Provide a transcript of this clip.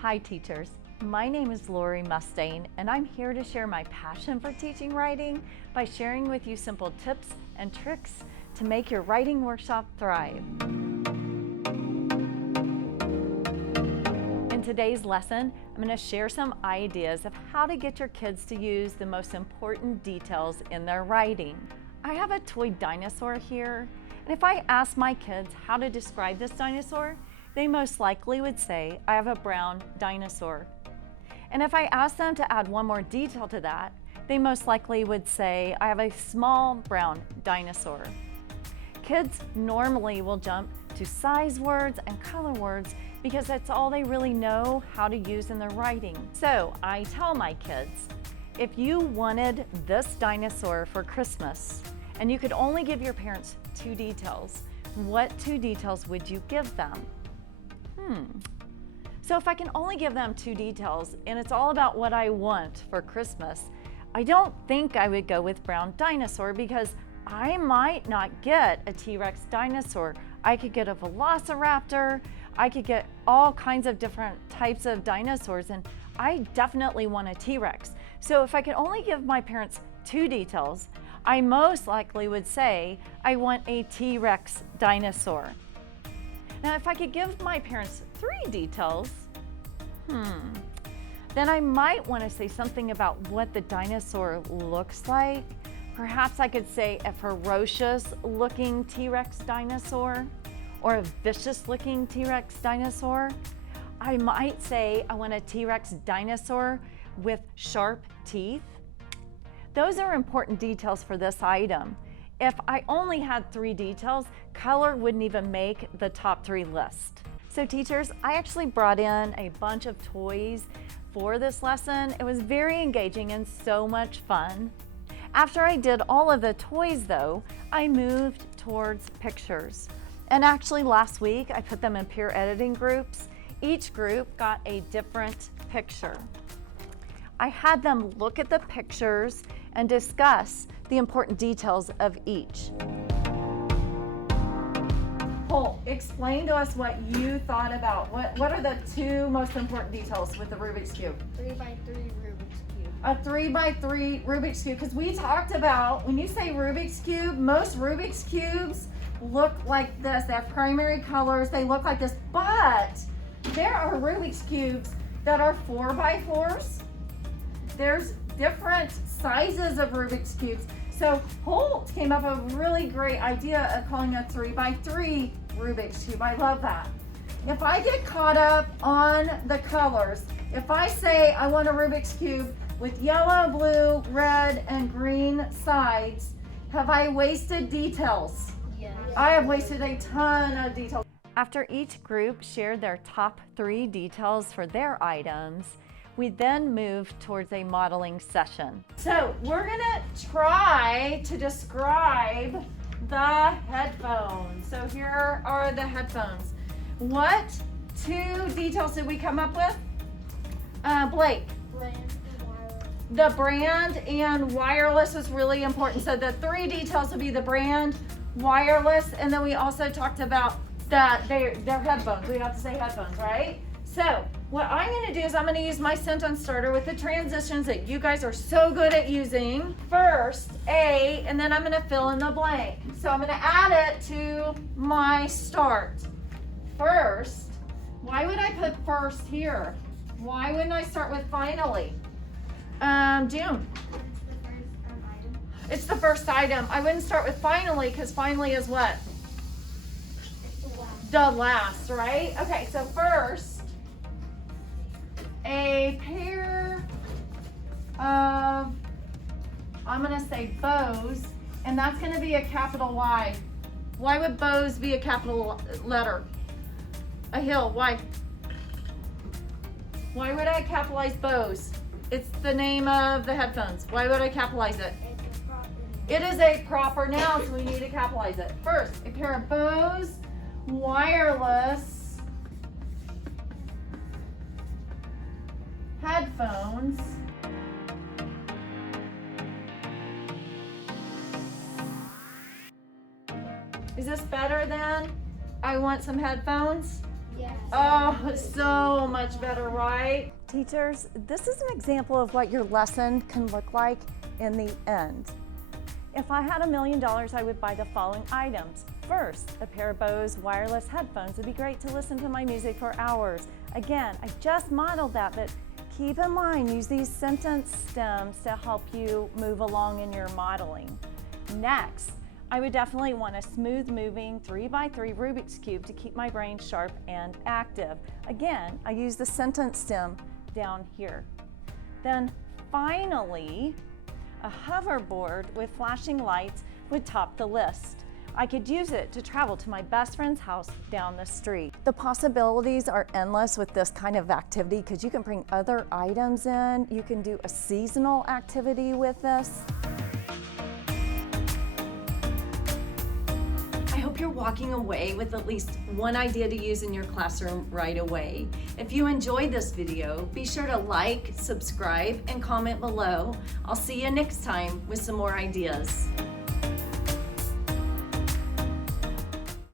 Hi teachers, my name is Lori Mustain and I'm here to share my passion for teaching writing by sharing with you simple tips and tricks to make your writing workshop thrive. In today's lesson, I'm going to share some ideas of how to get your kids to use the most important details in their writing. I have a toy dinosaur here, and if I ask my kids how to describe this dinosaur, they most likely would say, I have a brown dinosaur. And if I ask them to add one more detail to that, they most likely would say, I have a small brown dinosaur. Kids normally will jump to size words and color words because that's all they really know how to use in their writing. So I tell my kids, if you wanted this dinosaur for Christmas and you could only give your parents 2 details, what 2 details would you give them? So if I can only give them 2 details and it's all about what I want for Christmas, I don't think I would go with brown dinosaur because I might not get a T-Rex dinosaur. I could get a velociraptor, I could get all kinds of different types of dinosaurs, and I definitely want a T-Rex. So if I could only give my parents 2 details, I most likely would say I want a T-Rex dinosaur. Now, if I could give my parents 3 details, then I might want to say something about what the dinosaur looks like. Perhaps I could say a ferocious looking T-Rex dinosaur or a vicious looking T-Rex dinosaur. I might say I want a T-Rex dinosaur with sharp teeth. Those are important details for this item. If I only had 3 details, color wouldn't even make the top 3 list. So teachers, I actually brought in a bunch of toys for this lesson. It was very engaging and so much fun. After I did all of the toys though, I moved towards pictures. And actually last week, I put them in peer editing groups. Each group got a different picture. I had them look at the pictures and discuss the important details of each. Holt, explain to us what you thought about. What are the 2 most important details with the Rubik's Cube? 3x3 Rubik's Cube. A 3x3 Rubik's Cube, because we talked about, when you say Rubik's Cube, most Rubik's Cubes look like this. They have primary colors, they look like this, but there are Rubik's Cubes that are 4x4s. There's different sizes of Rubik's Cubes. So Holt came up with a really great idea of calling a 3x3 Rubik's Cube. I love that. If I get caught up on the colors, if I say I want a Rubik's Cube with yellow, blue, red, and green sides, have I wasted details? Yes. I have wasted a ton of details. After each group shared their top 3 details for their items, we then moved towards a modeling session. So we're gonna try to describe the headphones. So here are the headphones. What 2 details did we come up with? Blake. Brand and wireless. The brand and wireless was really important. So the 3 details would be the brand, wireless, and then we also talked about that they're headphones. We have to say headphones, right? So what I'm going to do is I'm going to use my sentence starter with the transitions that you guys are so good at using. First, A, and then I'm going to fill in the blank. So I'm going to add it to my start. First, why would I put first here? Why wouldn't I start with finally? June. It's the first item. It's the first item. I wouldn't start with finally because finally is what? It's the last. The last, right? Okay, so first, a pair of, I'm going to say bows, and that's going to be a capital Y. Why would bows be a capital letter? A hill, why? Why would I capitalize bows? It's the name of the headphones. Why would I capitalize it? It's a proper name. It is a proper noun, so we need to capitalize it. First, a pair of bows, wireless headphones. Is this better than I want some headphones? Yes. Oh, so much better, right? Teachers, this is an example of what your lesson can look like in the end. If I had $1 million, I would buy the following items. First, a pair of Bose wireless headphones would be great to listen to my music for hours. Again, I just modeled that, but keep in mind, use these sentence stems to help you move along in your modeling. Next, I would definitely want a smooth moving 3x3 Rubik's Cube to keep my brain sharp and active. Again, I use the sentence stem down here. Then finally, a hoverboard with flashing lights would top the list. I could use it to travel to my best friend's house down the street. The possibilities are endless with this kind of activity because you can bring other items in. You can do a seasonal activity with this. I hope you're walking away with at least one idea to use in your classroom right away. If you enjoyed this video, be sure to like, subscribe, and comment below. I'll see you next time with some more ideas.